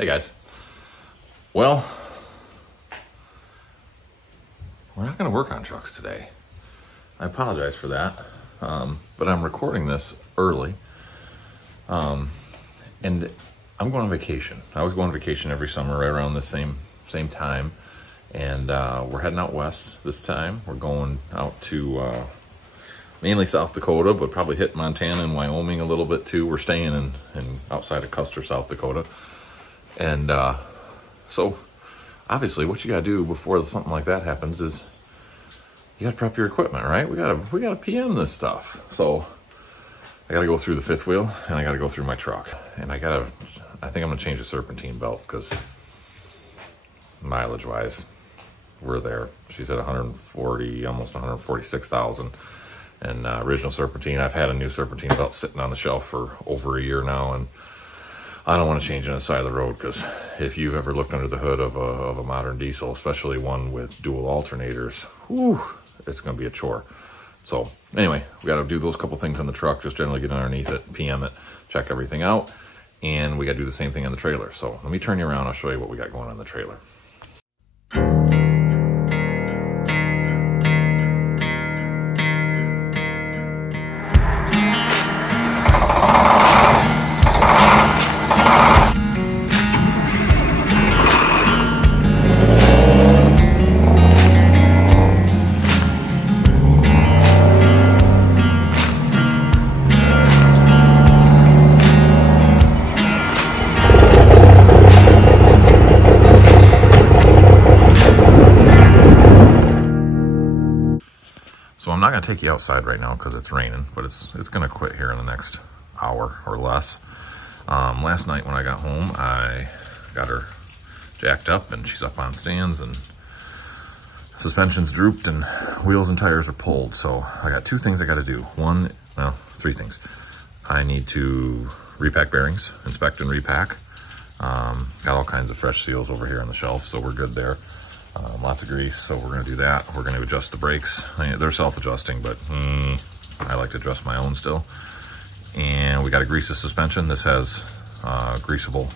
Hey guys. Well, we're not going to work on trucks today. I apologize for that, but I'm recording this early, and I'm going on vacation. I was going on vacation every summer right around the same time, and we're heading out west this time. We're going out to mainly South Dakota, but probably hit Montana and Wyoming a little bit too. We're staying in outside of Custer, South Dakota. And so obviously what you gotta do before something like that happens is you gotta prep your equipment, right? We gotta PM this stuff. So I gotta go through the fifth wheel and I gotta go through my truck. And I think I'm gonna change the serpentine belt because mileage wise, we're there. She's at 140, almost 146,000. And original serpentine, I've had a new serpentine belt sitting on the shelf for over a year now, and I don't want to change it on the side of the road because if you've ever looked under the hood of a modern diesel, especially one with dual alternators, whew, it's going to be a chore. So anyway, we got to do those couple things on the truck, just generally get underneath it, PM it, check everything out, and we got to do the same thing on the trailer. So let me turn you around. I'll show you what we got going on the trailer. So I'm not going to take you outside right now because it's raining, but it's going to quit here in the next hour or less. Last night when I got home, I got her jacked up and she's up on stands and suspension's drooped and wheels and tires are pulled. So I got two things I got to do. Three things. I need to repack bearings, inspect and repack. Got all kinds of fresh seals over here on the shelf, so we're good there. Lots of grease, so we're going to do that. We're going to adjust the brakes. They're self-adjusting, but I like to adjust my own still. And we got to grease the suspension. This has greasable.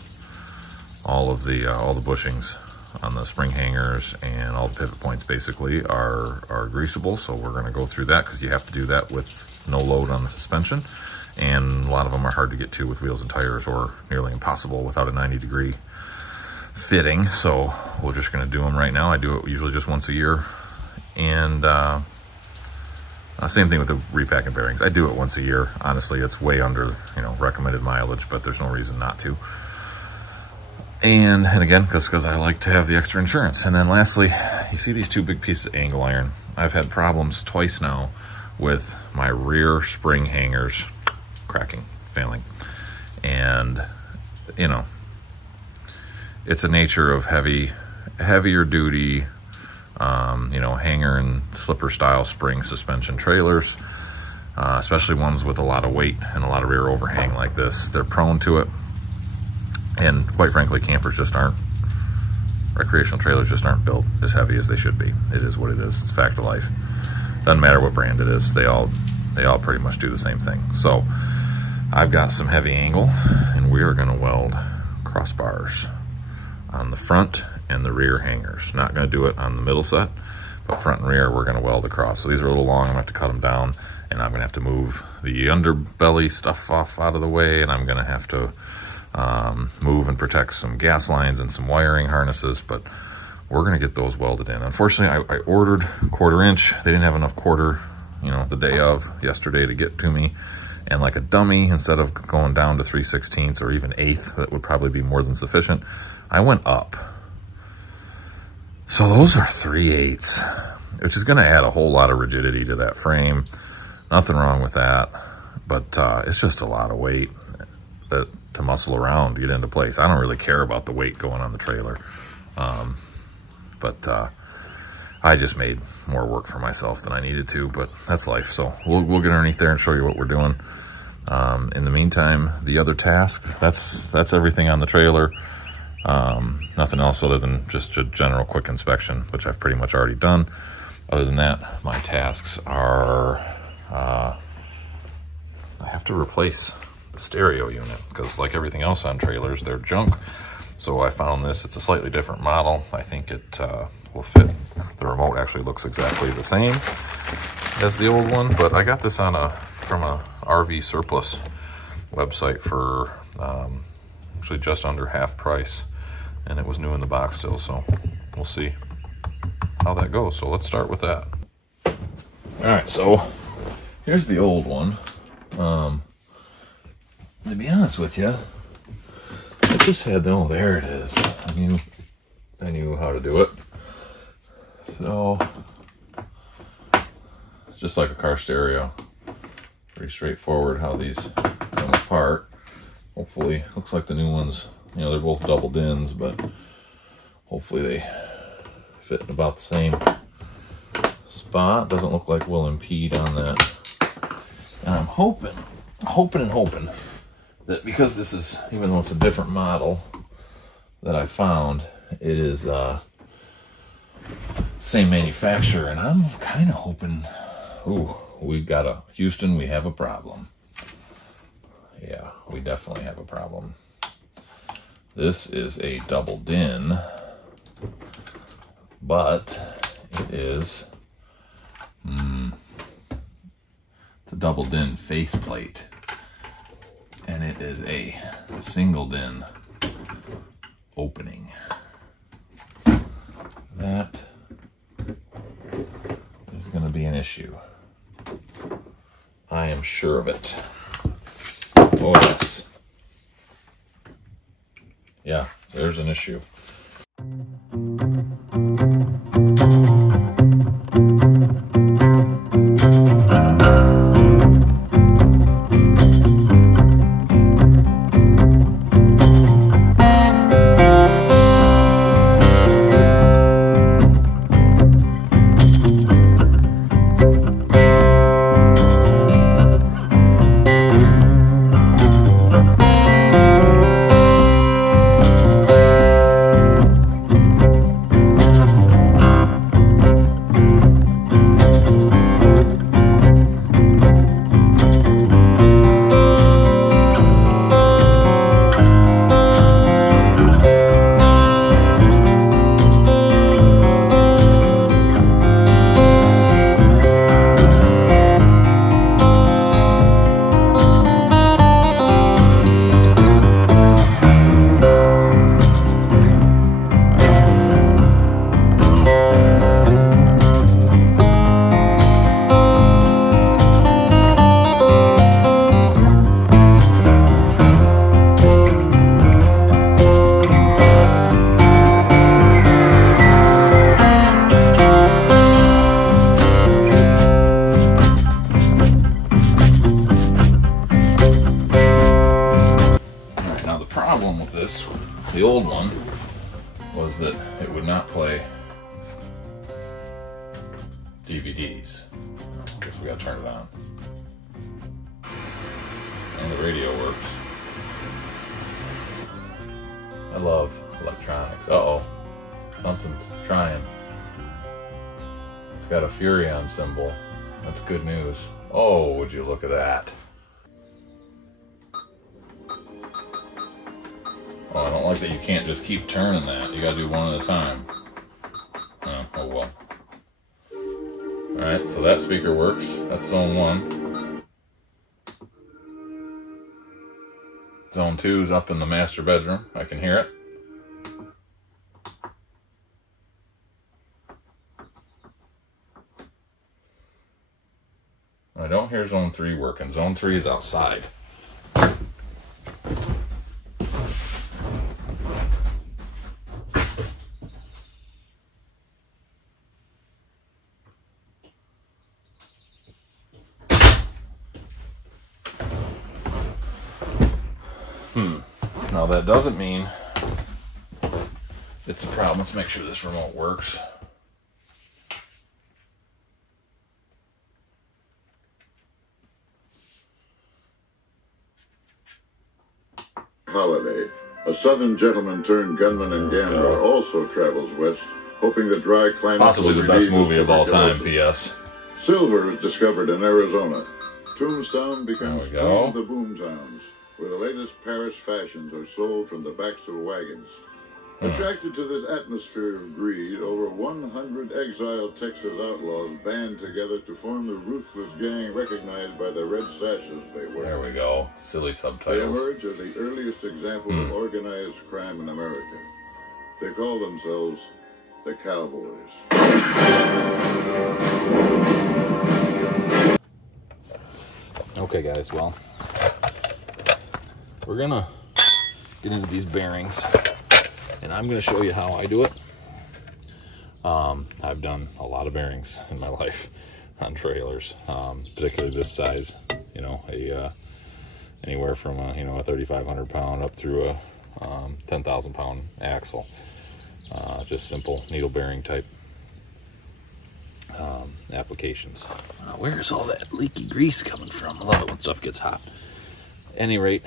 All the bushings on the spring hangers and all the pivot points basically are greasable. So we're going to go through that because you have to do that with no load on the suspension. And a lot of them are hard to get to with wheels and tires, or nearly impossible without a 90-degree fitting. So we're just going to do them right now. I do it usually just once a year. And same thing with the repacking bearings. I do it once a year. Honestly, it's way under recommended mileage, but there's no reason not to. And again, because I like to have the extra insurance. And then lastly, you see these two big pieces of angle iron. I've had problems twice now with my rear spring hangers cracking, failing. And it's a nature of heavier duty, hanger and slipper style spring suspension trailers, especially ones with a lot of weight and a lot of rear overhang like this. They're prone to it. And quite frankly, recreational trailers just aren't built as heavy as they should be. It is what it is. It's a fact of life. Doesn't matter what brand it is. They all pretty much do the same thing. So I've got some heavy angle, and we are going to weld crossbars on the front and the rear hangers. Not going to do it on the middle set, but front and rear we're going to weld across. So these are a little long. I'm going to have to cut them down, and I'm going to have to move the underbelly stuff off out of the way, and I'm going to have to move and protect some gas lines and some wiring harnesses, but we're going to get those welded in. Unfortunately, I ordered 1/4 inch. They didn't have enough quarter, the day of yesterday to get to me. And like a dummy, instead of going down to 3/16 or even 1/8, that would probably be more than sufficient, I went up. So those are 3/8, which is going to add a whole lot of rigidity to that frame. Nothing wrong with that, but it's just a lot of weight to muscle around to get into place. I don't really care about the weight going on the trailer, but I just made more work for myself than I needed to, but that's life. So we'll get underneath there and show you what we're doing. In the meantime, the other task, that's everything on the trailer. Nothing else other than just a general quick inspection, which I've pretty much already done. Other than that, my tasks are, I have to replace the stereo unit because like everything else on trailers, they're junk. So I found this. It's a slightly different model. I think it will fit. The remote actually looks exactly the same as the old one, but I got this on from a RV surplus website for actually just under half price, and it was new in the box still, so we'll see how that goes. So let's start with that. All right, so here's the old one. To be honest with you, I just had, oh, there it is. I knew how to do it. So it's just like a car stereo. Pretty straightforward how these come apart. Hopefully, looks like the new ones, you know, they're both double DINs, but hopefully they fit in about the same spot. Doesn't look like we'll impede on that. And I'm hoping that because this is, even though it's a different model that I found, it is same manufacturer, and I'm kind of hoping, ooh, Houston, we have a problem. Yeah, we definitely have a problem. This is a double DIN, but it is, it's a double DIN faceplate, and it is a single DIN opening. That is going to be an issue. I am sure of it. Oh, yes. Yeah, there's an issue. The old one was that it would not play DVDs. I guess we gotta turn it on. And the radio works. I love electronics. Uh-oh, something's trying. It's got a Furion symbol. That's good news. Oh, would you look at that. Oh, I don't like that you can't just keep turning that. You gotta do one at a time. Oh well. Alright, so that speaker works. That's zone 1. Zone 2 is up in the master bedroom. I can hear it. I don't hear zone 3 working. Zone 3 is outside. Now that doesn't mean it's a problem. Let's make sure this remote works. Holiday, a southern gentleman turned gunman and gambler, also travels west, hoping the dry climate possibly the best movie of all time, P.S. Silver is discovered in Arizona. Tombstone becomes one of the boom towns. where the latest Paris fashions are sold from the backs of wagons. Attracted to this atmosphere of greed, over 100 exiled Texas outlaws band together to form the ruthless gang recognized by the red sashes they wear. There we go. Silly They subtitles. emerge as the earliest example of organized crime in America. They call themselves the Cowboys. Okay, guys, well, we're gonna get into these bearings, and I'm gonna show you how I do it. I've done a lot of bearings in my life on trailers, particularly this size, you know, anywhere from a 3,500 pound up through a 10,000 pound axle. Just simple needle bearing type applications. Where's all that leaky grease coming from? I love it when stuff gets hot. At any rate,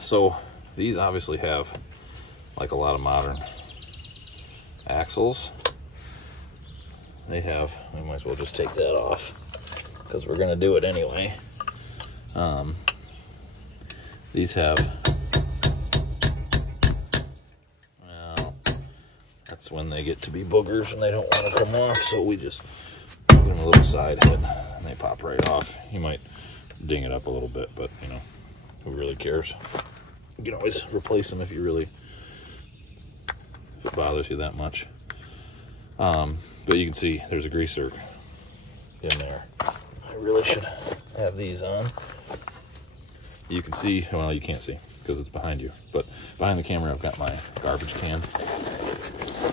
so these obviously have, like a lot of modern axles, they have, we might as well just take that off because we're going to do it anyway. These have, well, that's when they get to be boogers and they don't want to come off, so we just give them a little side hit and they pop right off. You might ding it up a little bit, but you know, who really cares? You can always replace them if it bothers you that much. But you can see there's a grease zerk in there. I really should have these on. You can see, well, you can't see because it's behind you, but behind the camera I've got my garbage can.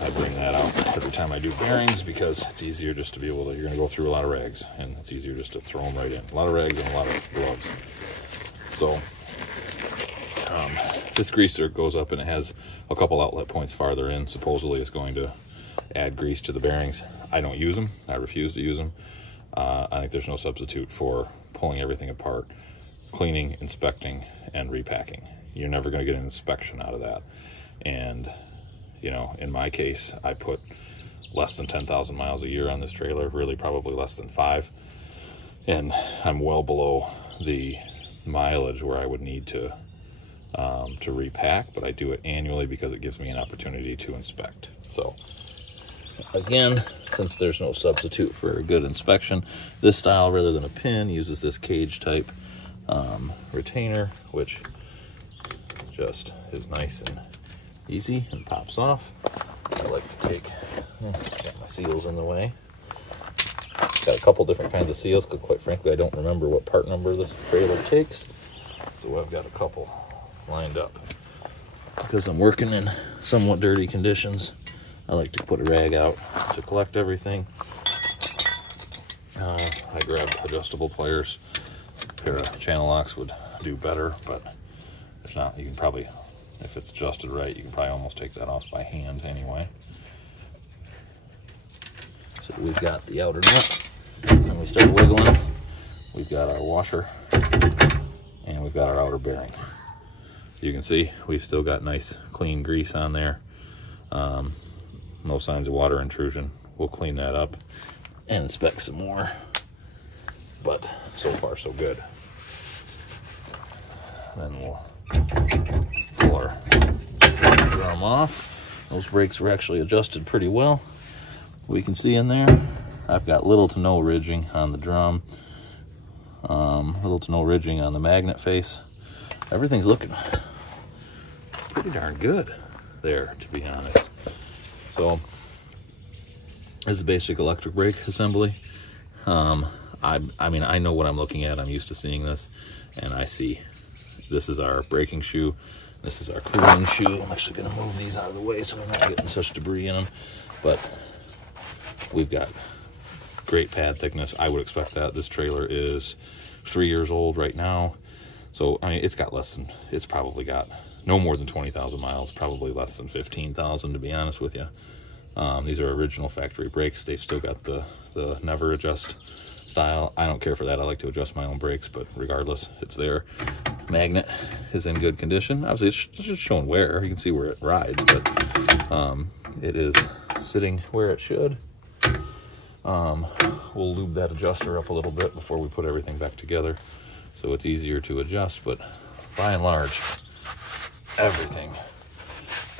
I bring that out every time I do bearings because it's easier just to be able to, you're going to go through a lot of rags, and it's easier just to throw them right in. A lot of rags and a lot of gloves. So this grease zerk goes up and it has a couple outlet points farther in. Supposedly it's going to add grease to the bearings. I don't use them. I refuse to use them. I think there's no substitute for pulling everything apart, cleaning, inspecting, and repacking. You're never going to get an inspection out of that. And, you know, in my case, I put less than 10,000 miles a year on this trailer, really probably less than 5. And I'm well below the mileage where I would need to repack, but I do it annually because it gives me an opportunity to inspect. So again, since there's no substitute for a good inspection, this style, rather than a pin, uses this cage type retainer, which just is nice and easy and pops off. I like to take, got my seals in the way. Got a couple different kinds of seals because quite frankly I don't remember what part number this trailer takes, so I've got a couple lined up. Because I'm working in somewhat dirty conditions, I like to put a rag out to collect everything. I grabbed adjustable pliers. A pair of channel locks would do better, but if not, you can probably, if it's adjusted right, you can probably almost take that off by hand anyway. So we've got the outer nut, and we start wiggling. We've got our washer, and we've got our outer bearing. You can see we've still got nice clean grease on there. No signs of water intrusion. We'll clean that up and inspect some more, but so far so good. Then we'll pull our drum off. Those brakes were actually adjusted pretty well. We can see in there I've got little to no ridging on the drum, little to no ridging on the magnet face. Everything's looking pretty darn good there, to be honest. So this is basic electric brake assembly. I mean, I know what I'm looking at. I'm used to seeing this, and I see this is our braking shoe. This is our cooling shoe. I'm actually going to move these out of the way so I'm not getting such debris in them. But we've got great pad thickness. I would expect that. This trailer is 3 years old right now. So, I mean, it's probably got no more than 20,000 miles, probably less than 15,000 to be honest with you. These are original factory brakes. They've still got the never adjust style. I don't care for that. I like to adjust my own brakes, but regardless, it's there. Magnet is in good condition. Obviously, it's just showing wear. You can see where it rides, but it is sitting where it should. We'll lube that adjuster up a little bit before we put everything back together so it's easier to adjust, but by and large, everything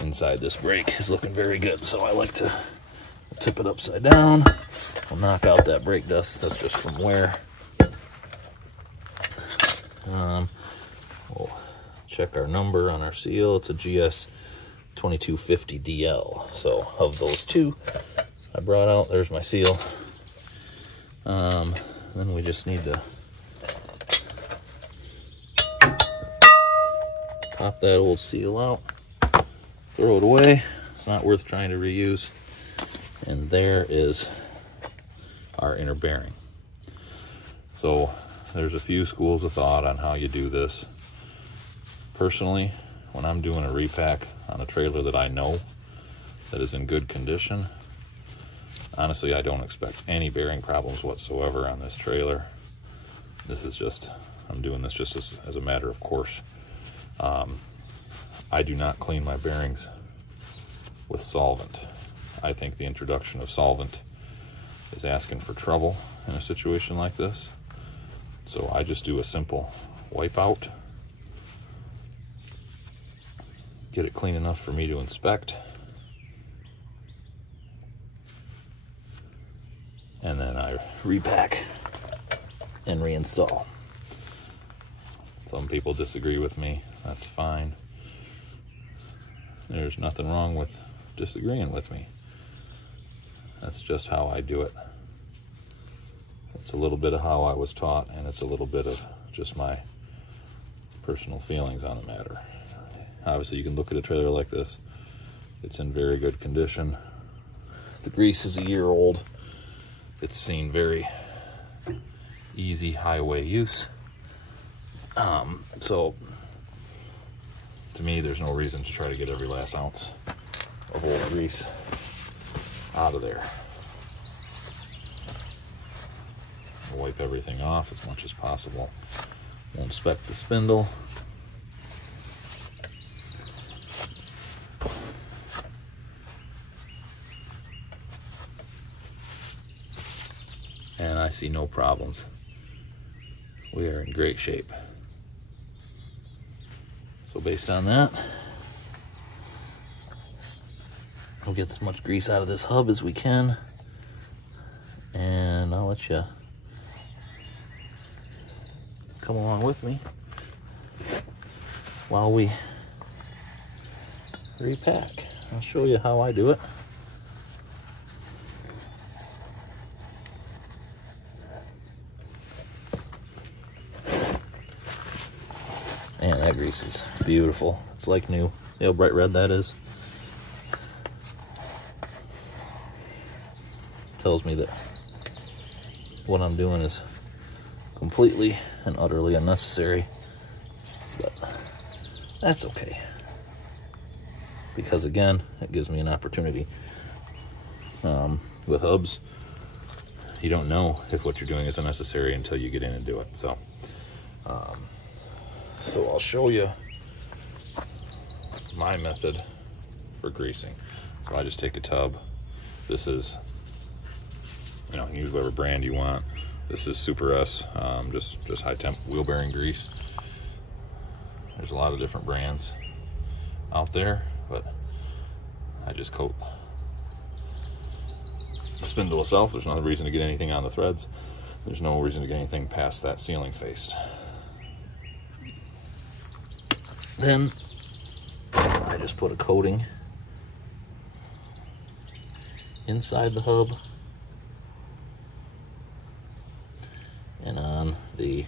inside this brake is looking very good. So I like to tip it upside down. We'll knock out that brake dust. That's just from wear. We'll check our number on our seal. It's a GS 2250DL. So of those two I brought out, there's my seal. Then we just need to pop that old seal out, throw it away. It's not worth trying to reuse. And there is our inner bearing. So there's a few schools of thought on how you do this. Personally, when I'm doing a repack on a trailer that I know that is in good condition, honestly, I don't expect any bearing problems whatsoever on this trailer. This is just, I'm doing this just as a matter of course. I do not clean my bearings with solvent. I think the introduction of solvent is asking for trouble in a situation like this. So I just do a simple wipe out, get it clean enough for me to inspect, and then I repack and reinstall. Some people disagree with me. That's fine. There's nothing wrong with disagreeing with me. That's just how I do it. It's a little bit of how I was taught, and it's a little bit of just my personal feelings on the matter. Obviously, you can look at a trailer like this. It's in very good condition. The grease is a year old. It's seen very easy highway use. So to me, there's no reason to try to get every last ounce of old grease out of there. I'll wipe everything off as much as possible. We'll inspect the spindle. And I see no problems. We are in great shape. So based on that, we'll get as much grease out of this hub as we can, and I'll let you come along with me while we repack. I'll show you how I do it. Man, that grease is beautiful. It's like new. See how bright red that is? Tells me that what I'm doing is completely and utterly unnecessary. But that's okay. Because again, it gives me an opportunity. With hubs, you don't know if what you're doing is unnecessary until you get in and do it. So I'll show you my method for greasing. So I just take a tub. This is, you know, use whatever brand you want. This is Super S, just high temp wheel bearing grease. There's a lot of different brands out there, but I just coat the spindle itself. There's no reason to get anything on the threads. There's no reason to get anything past that sealing face. Then I just put a coating inside the hub and on the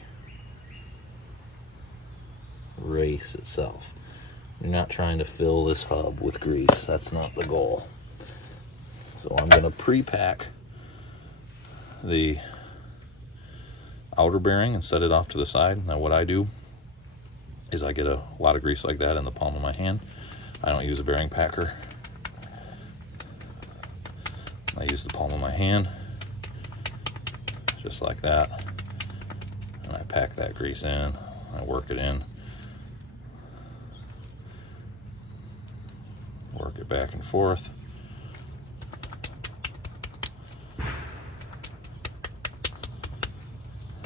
race itself. You're not trying to fill this hub with grease. That's not the goal. So I'm going to pre-pack the outer bearing and set it off to the side. Now what I do is I get a lot of grease like that in the palm of my hand. I don't use a bearing packer. I use the palm of my hand, just like that. And I pack that grease in, I work it in. Work it back and forth.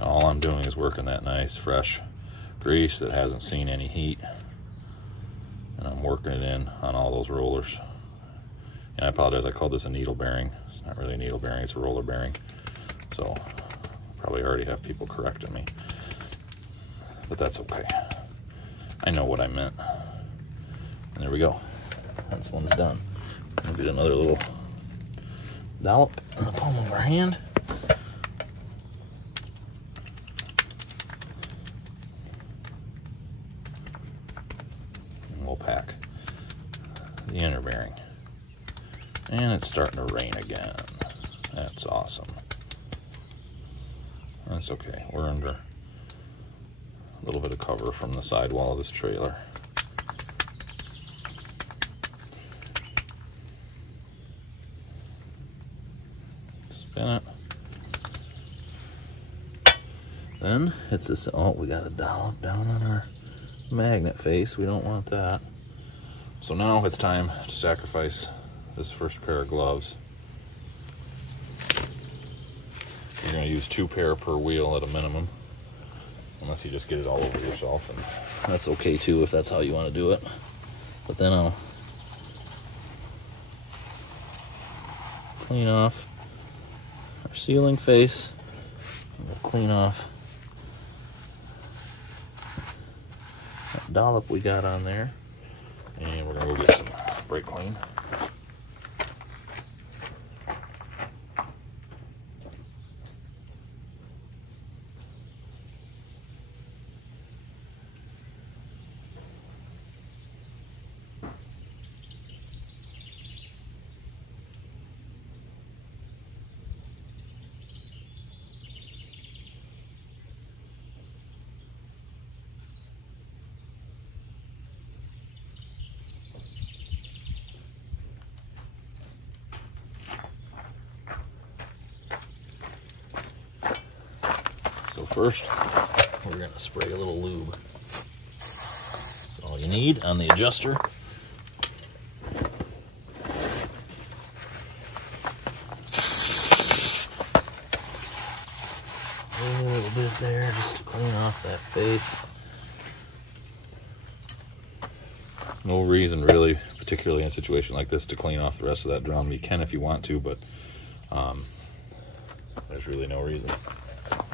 All I'm doing is working that nice, fresh, grease that hasn't seen any heat, and I'm working it in on all those rollers. And I apologize, I called this a needle bearing. It's not really a needle bearing, it's a roller bearing. So probably already have people correcting me, but that's okay. I know what I meant. And there we go. This one's done. We'll get another little dollop in the palm of our hand. And we'll pack the inner bearing. And it's starting to rain again. That's awesome. That's okay. We're under a little bit of cover from the sidewall of this trailer. Spin it. Then it's this, oh, we got a dollop down on our magnet face. We don't want that. So now it's time to sacrifice this first pair of gloves. You're going to use 2 pair per wheel at a minimum, unless you just get it all over yourself, and that's okay too if that's how you want to do it. But then I'll clean off our sealing face, and we'll clean off that dollop we got on there, and we're going to go get some brake clean. First, we're going to spray a little lube. That's all you need on the adjuster. A little bit there just to clean off that face. No reason really, particularly in a situation like this, to clean off the rest of that drum. You can if you want to, but there's really no reason.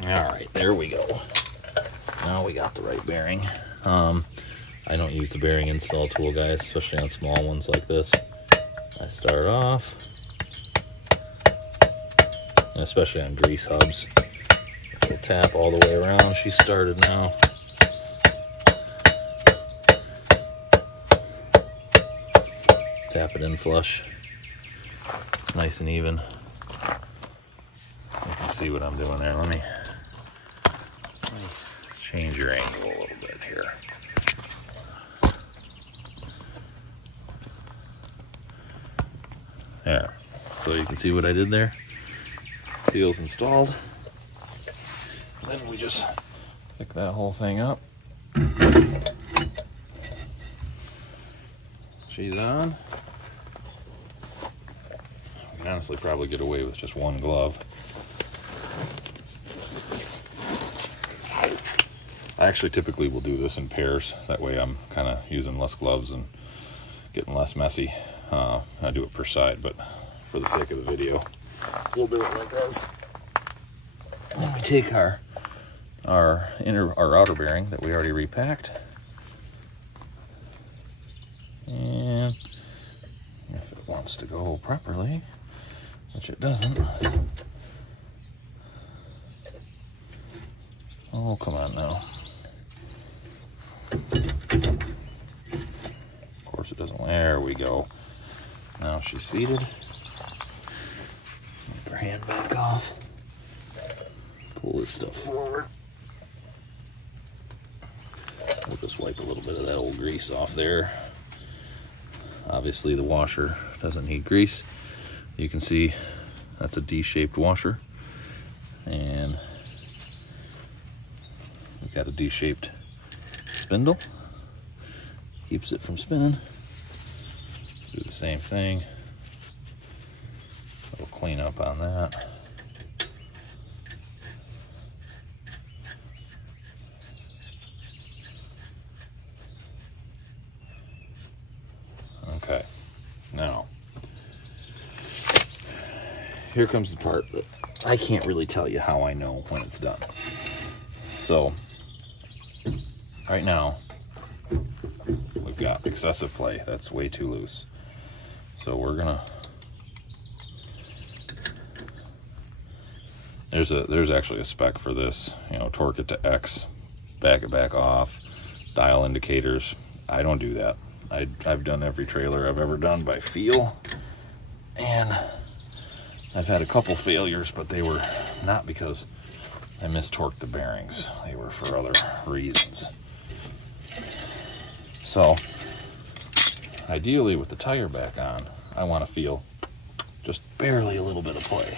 All right, there we go. Now we got the right bearing. I don't use the bearing install tool, guys, especially on small ones like this. I start off, and especially on grease hubs. We'll tap all the way around. She's started now. Tap it in flush. It's nice and even. You can see what I'm doing there. Let me change your angle a little bit here. There. So you can see what I did there. Feels installed. Then we just pick that whole thing up. She's on. I can honestly probably get away with just one glove. I actually typically will do this in pairs. That way I'm kind of using less gloves and getting less messy. I do it per side, but for the sake of the video, we'll do it like this. Then we take our outer bearing that we already repacked, and if it wants to go properly, which it doesn't. Oh, come on now. Of course it doesn't. There we go. Now she's seated. Move her hand back off. Pull this stuff forward. We'll just wipe a little bit of that old grease off there. Obviously the washer doesn't need grease. You can see that's a D-shaped washer, and we've got a D-shaped spindle. Keeps it from spinning. Do the same thing. We'll clean up on that. Now, here comes the part that I can't really tell you how I know when it's done. So, right now, we've got excessive play. That's way too loose. So we're gonna, there's actually a spec for this, you know, torque it to X, back it back off, dial indicators. I don't do that. I've done every trailer I've ever done by feel, and I've had a couple failures, but they were not because I mistorqued the bearings. They were for other reasons. So, ideally with the tire back on, I want to feel just barely a little bit of play.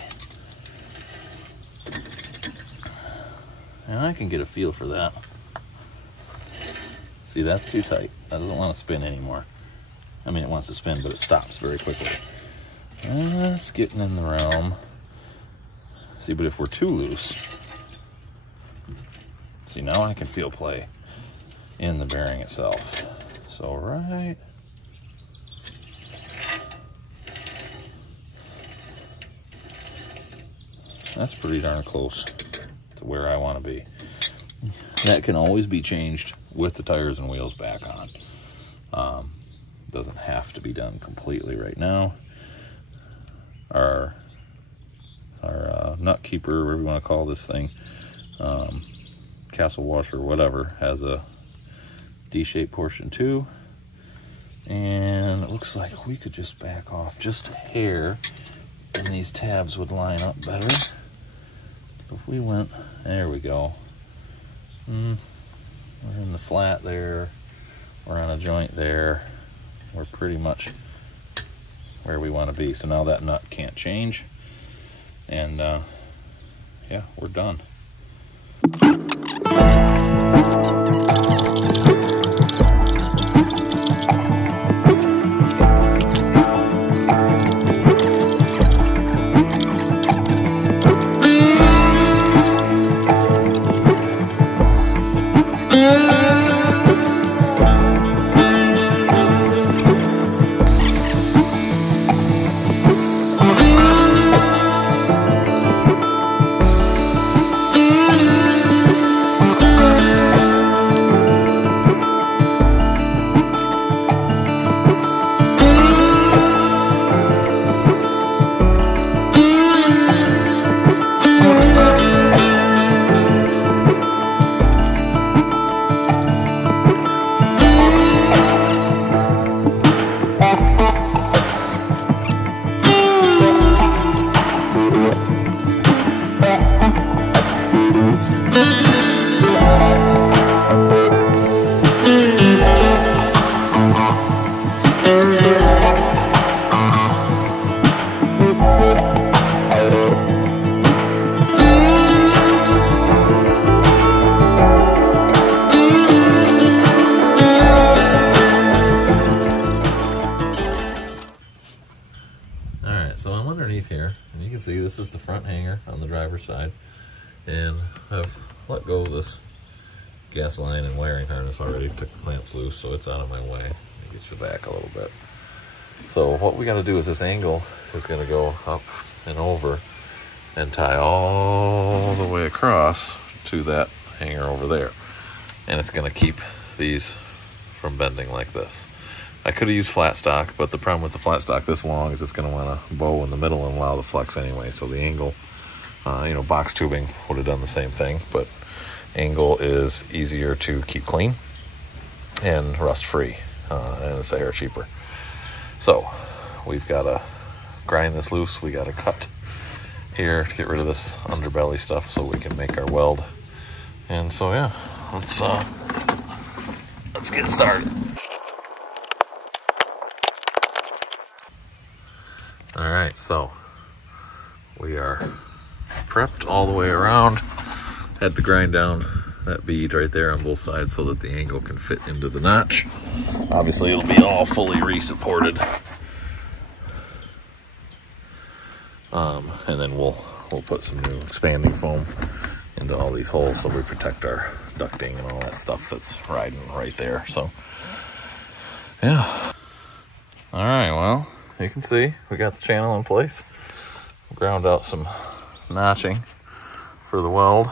And I can get a feel for that. See, that's too tight. That doesn't want to spin anymore. I mean, it wants to spin, but it stops very quickly. That's getting in the realm. See, but if we're too loose, see, now I can feel play in the bearing itself. So, right. That's pretty darn close to where I want to be. That can always be changed with the tires and wheels back on. Doesn't have to be done completely right now. Our nut keeper, whatever you want to call this thing, castle washer, whatever, has a D-shaped portion too. And it looks like we could just back off just a hair and these tabs would line up better. So if we went, there we go. We're in the flat there. We're on a joint there. We're pretty much where we want to be. So now that nut can't change. And yeah, we're done. So I'm underneath here, and you can see this is the front hanger on the driver's side, and I've let go of this gas line and wiring harness already, took the clamps loose, so it's out of my way. Let me get you back a little bit. So what we got to do is this angle is going to go up and over and tie all the way across to that hanger over there, and it's going to keep these from bending like this. I could have used flat stock, but the problem with the flat stock this long is it's going to want to bow in the middle and allow the flex anyway. So the angle, box tubing would have done the same thing, but angle is easier to keep clean and rust free, and it's a hair cheaper. So we've got to grind this loose. We got to cut here to get rid of this underbelly stuff so we can make our weld. And so yeah, let's get started. All right, so we are prepped all the way around. Had to grind down that bead right there on both sides so that the angle can fit into the notch. Obviously, it'll be all fully re-supported. And then we'll put some new expanding foam into all these holes so we protect our ducting and all that stuff that's riding right there. So, yeah. All right, well, you can see we got the channel in place. Ground out some notching for the weld.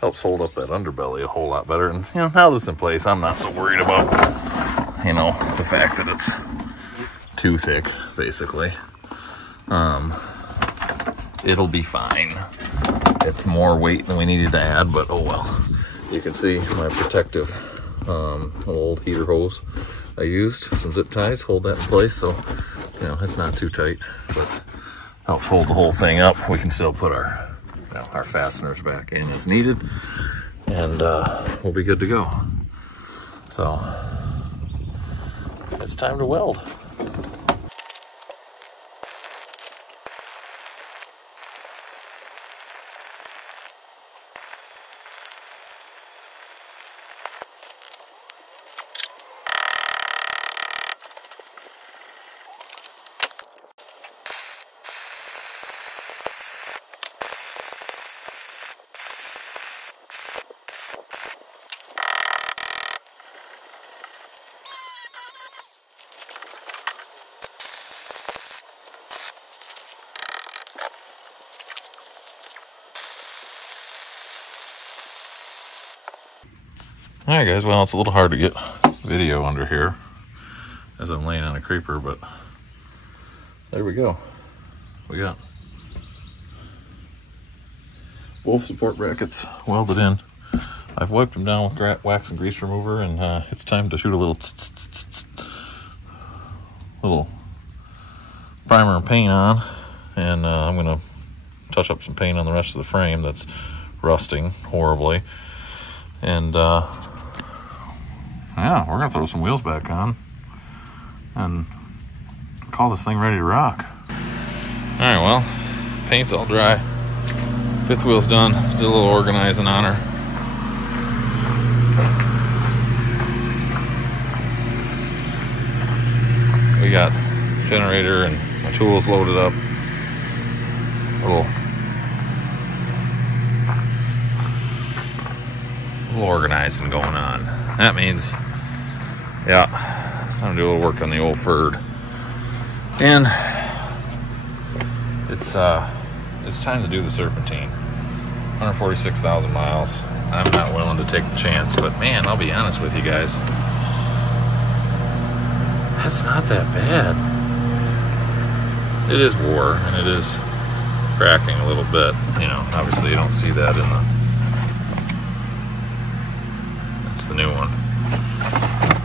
Helps hold up that underbelly a whole lot better. And you know, now that's in place, I'm not so worried about, you know, the fact that it's too thick, basically. It'll be fine. It's more weight than we needed to add, but oh well. You can see my protective old heater hose I used. Some zip ties, hold that in place, so you know it's not too tight, but helps hold the whole thing up. We can still put our fasteners back in as needed, and we'll be good to go. So it's time to weld. Alright guys, well it's a little hard to get video under here as I'm laying on a creeper, but there we go. We got wolf support brackets welded in. I've wiped them down with wax and grease remover, and it's time to shoot a little primer and paint on, and I'm gonna touch up some paint on the rest of the frame that's rusting horribly, and yeah, we're gonna throw some wheels back on and call this thing ready to rock. All right, well, paint's all dry. Fifth wheel's done. Did a little organizing on her. We got generator and my tools loaded up. A little organizing going on. That means, yeah, it's time to do a little work on the old Ford. And it's time to do the Serpentine. 146,000 miles. I'm not willing to take the chance, but man, I'll be honest with you guys, that's not that bad. It is war, and it is cracking a little bit. You know, obviously you don't see that in the... That's the new one.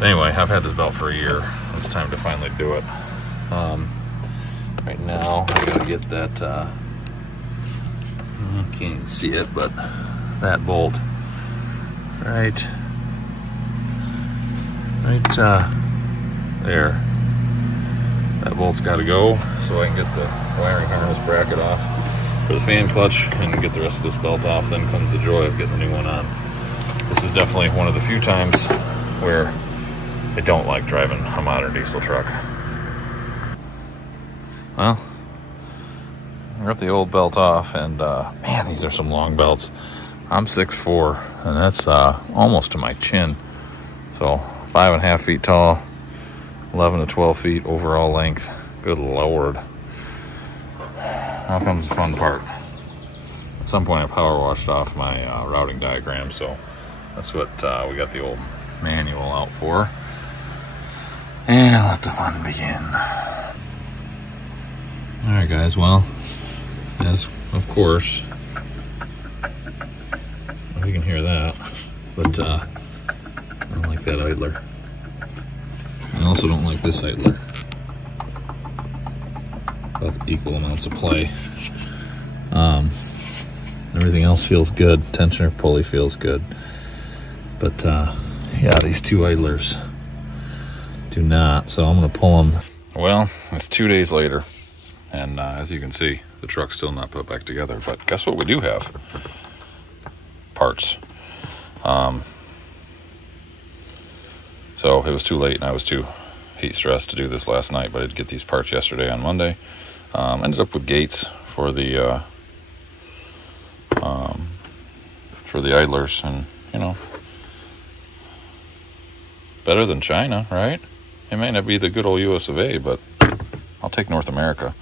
Anyway, I've had this belt for a year. It's time to finally do it. Right now, I gotta get that, you can't see it, but that bolt right there. That bolt's gotta go so I can get the wiring harness bracket off for the fan clutch and get the rest of this belt off. Then comes the joy of getting the new one on. This is definitely one of the few times where I don't like driving a modern diesel truck. Well, I ripped the old belt off, and man, these are some long belts. I'm 6'4", and that's almost to my chin. So 5.5 feet tall, 11 to 12 feet overall length. Good Lord. Now comes the fun part. At some point I power washed off my routing diagram, so that's what we got the old manual out for. And let the fun begin. Alright guys, well, as of course, you can hear that, but I don't like that idler. I also don't like this idler. Both equal amounts of play. Everything else feels good. Tensioner pulley feels good. But yeah, these two idlers do not, so I'm gonna pull them. Well, it's 2 days later, and as you can see, the truck's still not put back together, but guess what we do have? Parts. So it was too late, and I was too heat stressed to do this last night, but I did get these parts yesterday on Monday. Ended up with gates for the idlers, and you know, better than China, right? It may not be the good old US of A, but I'll take North America.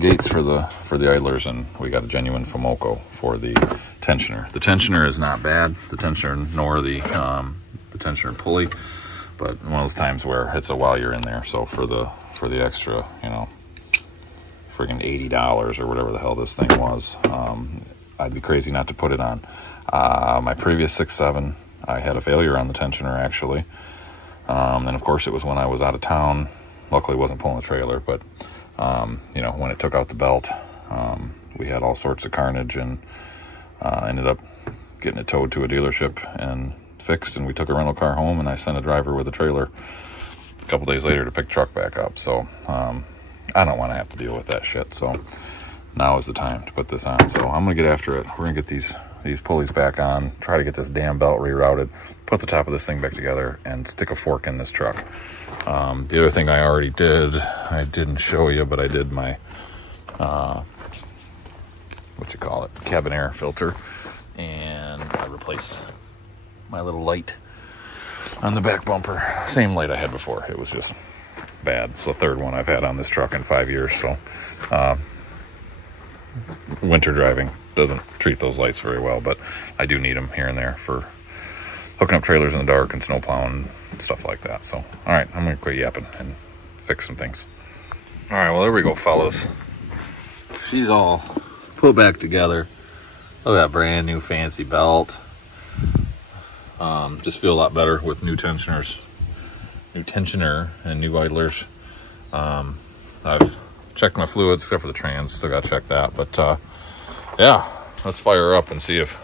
Gates for the idlers, and we got a genuine Fomoco for the tensioner. The tensioner is not bad, the tensioner nor the tensioner pulley, but one of those times where it's a while you're in there. So for the extra, you know, friggin' $80 or whatever the hell this thing was, I'd be crazy not to put it on. My previous 6.7, I had a failure on the tensioner actually, and of course it was when I was out of town. Luckily it wasn't pulling a trailer, but you know, when it took out the belt, we had all sorts of carnage, and ended up getting it towed to a dealership and fixed, and we took a rental car home, and I sent a driver with a trailer a couple days later to pick the truck back up. So I don't want to have to deal with that shit, so now is the time to put this on. So I'm gonna get after it. We're gonna get these pulleys back on, try to get this damn belt rerouted, put the top of this thing back together, and stick a fork in this truck. The other thing I already did, I didn't show you, but I did my what you call it, cabin air filter, and I replaced my little light on the back bumper. Same light I had before. It was just bad. It's the third one I've had on this truck in 5 years. So winter driving doesn't treat those lights very well, but I do need them here and there for hooking up trailers in the dark and snow plowing and stuff like that. So, all right, I'm gonna quit yapping and fix some things. All right, well, there we go, fellas. She's all put back together. Look at that brand new fancy belt. Just feel a lot better with new tensioners, new tensioner and new idlers. I've checked my fluids except for the trans, still gotta check that. But yeah, let's fire her up and see if,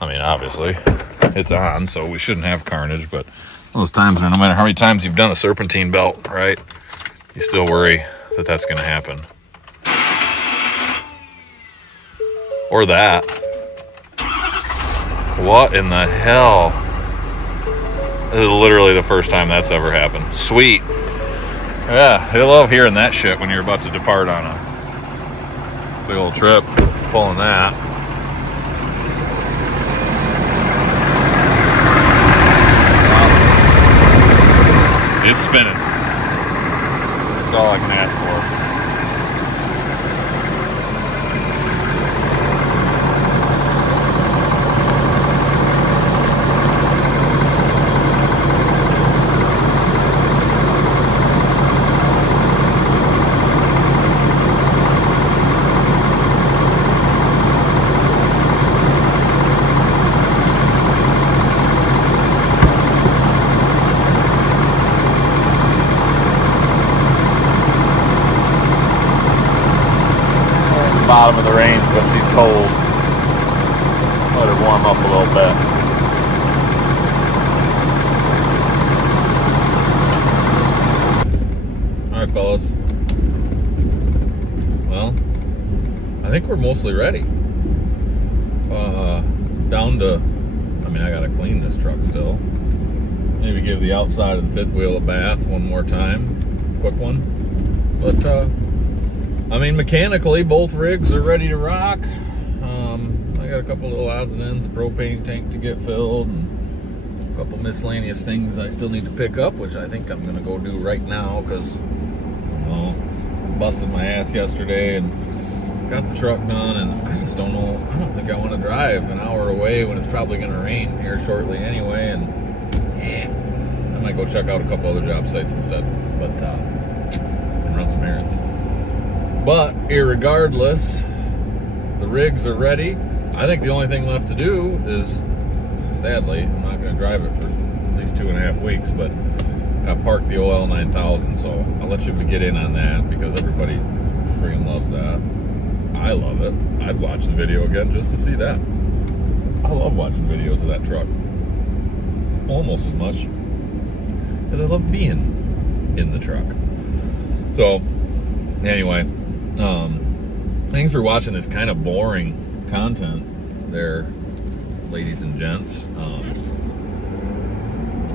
I mean, obviously it's on, so we shouldn't have carnage, but those times, no matter how many times you've done a serpentine belt, right, you still worry that that's gonna happen. Or that. What in the hell? This is literally the first time that's ever happened. Sweet. Yeah, they love hearing that shit when you're about to depart on a big old trip, pulling that. It's spinning. That's all I can ask for. Bottom of the range, but she's cold. Let her warm up a little bit. All right, fellas. Well, I think we're mostly ready. Down to, I mean, I gotta clean this truck still. Maybe give the outside of the fifth wheel a bath one more time. Quick one. But, I mean, mechanically, both rigs are ready to rock. I got a couple little odds and ends, a propane tank to get filled, and a couple miscellaneous things I still need to pick up, which I think I'm gonna go do right now, because, well, busted my ass yesterday and got the truck done, and I just don't know. I don't think I want to drive an hour away when it's probably gonna rain here shortly anyway, and I might go check out a couple other job sites instead, but and run some errands. But irregardless, the rigs are ready. I think the only thing left to do is, sadly, I'm not going to drive it for at least 2.5 weeks, but I parked the OL 9000, so I'll let you get in on that, because everybody freaking loves that. I love it. I'd watch the video again just to see that. I love watching videos of that truck almost as much as I love being in the truck. So, anyway, thanks for watching this kind of boring content there, ladies and gents. You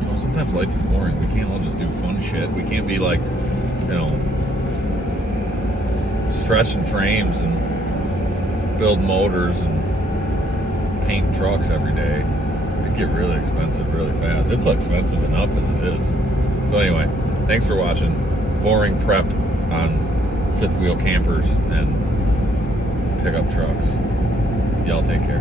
know, sometimes life is boring. We can't all just do fun shit. We can't be like, you know, stretching frames and build motors and paint trucks every day. It'd get really expensive really fast. It's expensive enough as it is. So anyway, thanks for watching. boring prep on fifth wheel campers and pickup trucks. Y'all take care.